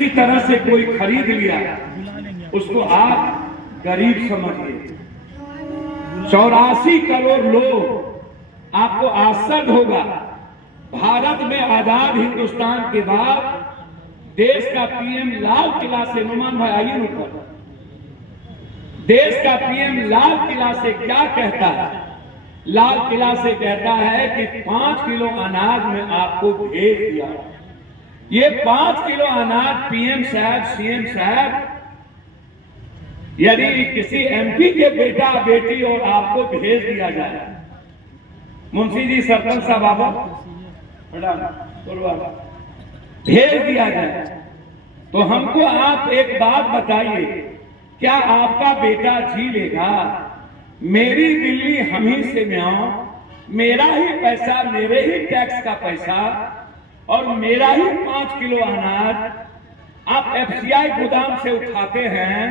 किसी तरह से कोई खरीद लिया उसको आप गरीब समझिए। 84 करोड़ लोग, आपको आश्चर्य होगा, भारत में आजाद हिंदुस्तान के बाद देश का पीएम लाल किला से, नुमान भाई आइए ऊपर, देश का पीएम लाल किला से क्या कहता है? लाल किला से कहता है कि 5 किलो अनाज में आपको भेज दिया। ये 5 किलो अनाज पीएम साहब, सीएम साहब, यदि किसी एमपी के बेटा बेटी और आपको भेज दिया जाए, मुंशी जी, सरपंच साहब, भेज दिया जाए, तो हमको आप एक बात बताइए, क्या आपका बेटा जी लेगा? मेरी दिल्ली हम ही से मैं आऊं, मेरा ही पैसा, मेरे ही टैक्स का पैसा और मेरा ही 5 किलो अनाज आप एफसीआई गोदाम से उठाते हैं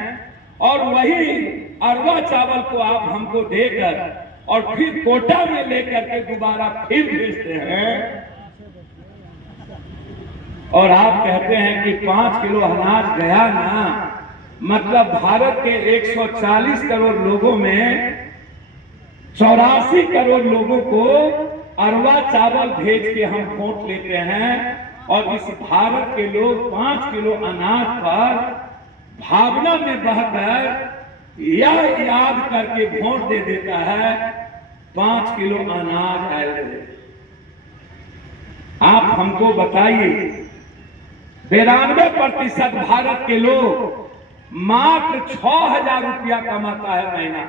और वही अरवा चावल को आप हमको देकर और फिर कोटा में लेकर के दोबारा फिर भेजते हैं और आप कहते हैं कि 5 किलो अनाज गया ना। मतलब भारत के 140 करोड़ लोगों में 84 करोड़ लोगों को अरवा चावल भेज के हम वोट लेते हैं और इस भारत के लोग 5 किलो अनाज पर भावना में बहकर यह याद करके वोट दे देता है 5 किलो अनाज आए। आप हमको बताइए, 92% भारत के लोग मात्र 6,000 रुपया कमाता है महीना।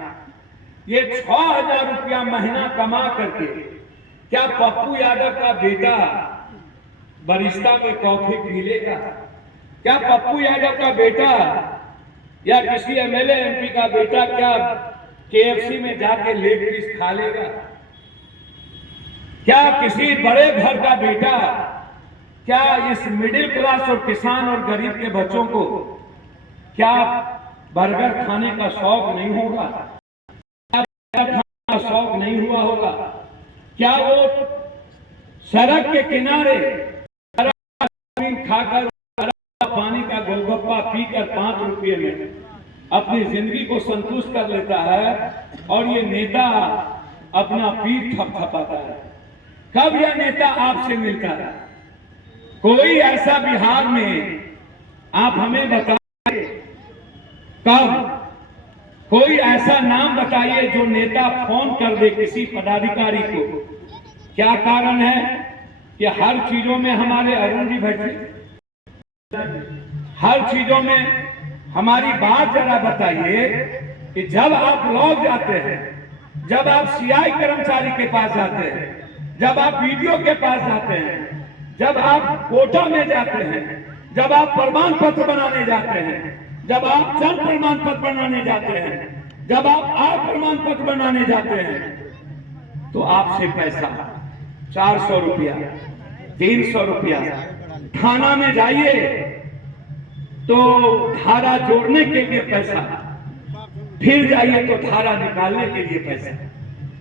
ये 6,000 रुपया महीना कमा करके क्या पप्पू यादव का बेटा बरिस्ता में कॉफी पी लेगा? क्या पप्पू यादव का बेटा या किसी एमएलए एमपी का बेटा क्या केएफसी में जाके लेग पीस खा लेगा? क्या किसी बड़े घर का बेटा, क्या इस मिडिल क्लास और किसान और गरीब के बच्चों को क्या बर्गर खाने का शौक नहीं होगा? क्या खाने का शौक नहीं हुआ होगा? क्या वो सड़क के किनारे खाकर पानी का गोलगप्पा पीकर 5 रुपये में अपनी जिंदगी को संतुष्ट कर लेता है और ये नेता अपना पीठ थपथपाता है? कब यह नेता आपसे मिलता है? कोई ऐसा बिहार में आप हमें बताइए, कब कोई ऐसा नाम बताइए जो नेता फोन कर दे किसी पदाधिकारी को। क्या कारण है कि हर चीजों में हमारे अरुण जी बैठे, हर चीजों में हमारी बात जरा बताइए कि जब आप लौट जाते हैं, जब आप सीआई कर्मचारी के पास जाते हैं, जब आप वीडियो के पास जाते हैं, जब आप कोटा में जाते हैं, जब आप प्रमाण पत्र बनाने जाते हैं, जब आप जन प्रमाण पत्र बनाने जाते हैं, जब आप आय प्रमाण पत्र बनाने जाते हैं, तो आपसे पैसा 400 रुपया, 300 रुपया, थाना में जाइए तो धारा जोड़ने के लिए पैसा, फिर जाइए तो धारा निकालने के लिए पैसा,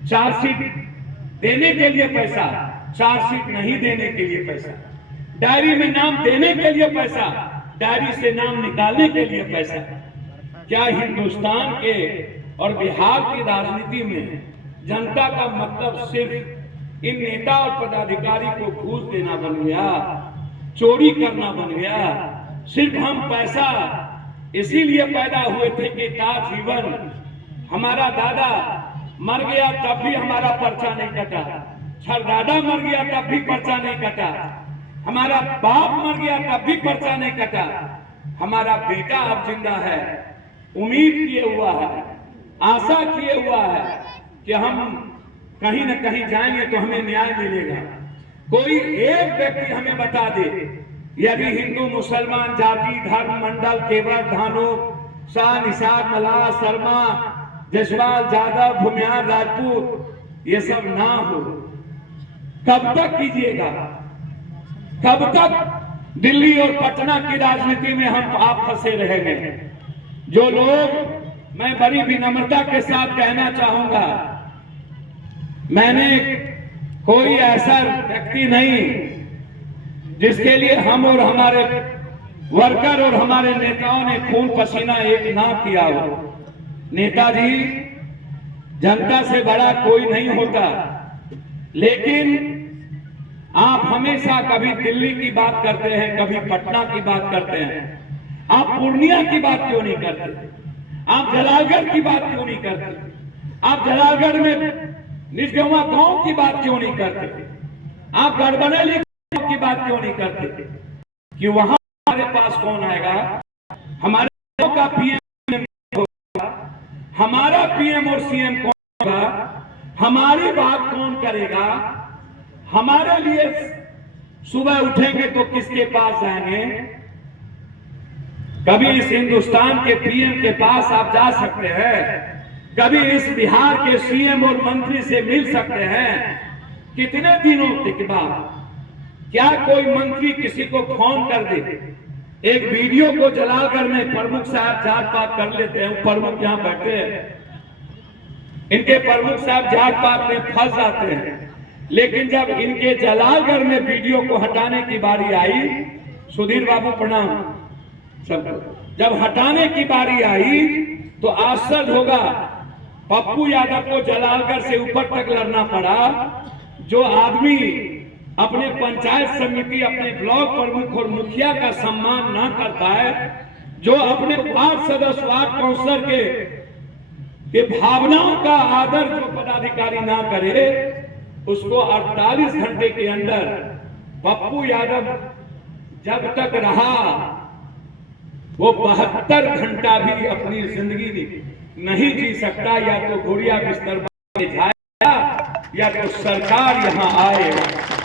चार्जशीट देने के लिए पैसा, चार्जशीट नहीं देने के लिए पैसा, डायरी में नाम देने के लिए पैसा, डायरी से नाम निकालने के लिए पैसा। क्या हिंदुस्तान के और बिहार की राजनीति में जनता का मतलब सिर्फ इन नेता और पदाधिकारी को घूस देना बन गया, चोरी करना बन गया? सिर्फ हम पैसा इसीलिए पैदा हुए थे कि का जीवन, हमारा दादा मर गया तब भी हमारा पर्चा नहीं कटा, छरदादा मर गया तब भी पर्चा नहीं कटा, हमारा बाप मर गया तब भी पर्चा नहीं कटा, हमारा बेटा अब जिंदा है, उम्मीद किए हुआ है, आशा किए हुआ है कि हम कहीं न कहीं जाएंगे तो हमें न्याय मिलेगा। कोई एक व्यक्ति हमें बता दे, यदि हिंदू मुसलमान जाति धर्म मंडल केवल धानो शाह निषाद मल्हार शर्मा जसवाल जादव भूमिहार राजपूत ये सब ना हो, कब तक कीजिएगा? कब तक दिल्ली और पटना की राजनीति में हम आप फंसे रहेंगे? जो लोग, मैं बड़ी विनम्रता के साथ कहना चाहूंगा, मैंने कोई ऐसा व्यक्ति नहीं जिसके लिए हम और हमारे वर्कर और हमारे नेताओं ने खून पसीना एक ना किया हो। नेताजी, जनता से बड़ा कोई नहीं होता, लेकिन आप हमेशा कभी दिल्ली की बात करते हैं, कभी पटना की बात करते हैं। आप पूर्णिया की बात क्यों नहीं करते? आप जलालगढ़ की बात क्यों नहीं करते? आप जलालगढ़ में निजगवा गांव की बात क्यों नहीं करते? आप गढ़बनेली की बात क्यों नहीं करते? कि वहां हमारे पास कौन आएगा? हमारे गांव का पीएम होगा, हमारा पीएम और सीएम कौन होगा? हमारी बात कौन करेगा? हमारे लिए सुबह उठेंगे तो किसके पास जाएंगे? कभी इस हिंदुस्तान के पीएम के पास आप जा सकते हैं, कभी इस बिहार के सीएम और मंत्री से मिल सकते हैं। कितने दिनों के बाद क्या कोई मंत्री किसी को फोन कर दे? एक वीडियो को जलालगढ़ में प्रमुख साहब जात पात कर लेते हैं, प्रमुख यहां बैठे हैं, इनके प्रमुख साहब जात पात में फंस जाते हैं। लेकिन जब इनके जलालगढ़ में वीडियो को हटाने की बारी आई, सुधीर बाबू प्रणाम सबको, जब हटाने की बारी आई तो आश्चर्य होगा, पप्पू यादव को जलालगढ़ से ऊपर तक लड़ना पड़ा। जो आदमी अपने पंचायत समिति, अपने ब्लॉक प्रमुख और मुखिया का सम्मान ना कर पाए, जो अपने वार्ड सदस्य, वार्ड काउंसलर के भावनाओं का आदर जो पदाधिकारी ना करे, उसको 48 घंटे के अंदर पप्पू यादव जब तक रहा, वो 72 घंटा भी अपनी जिंदगी नहीं जी सकता। या तो गुड़िया बिस्तर जाएगा या तो सरकार यहां आएगा।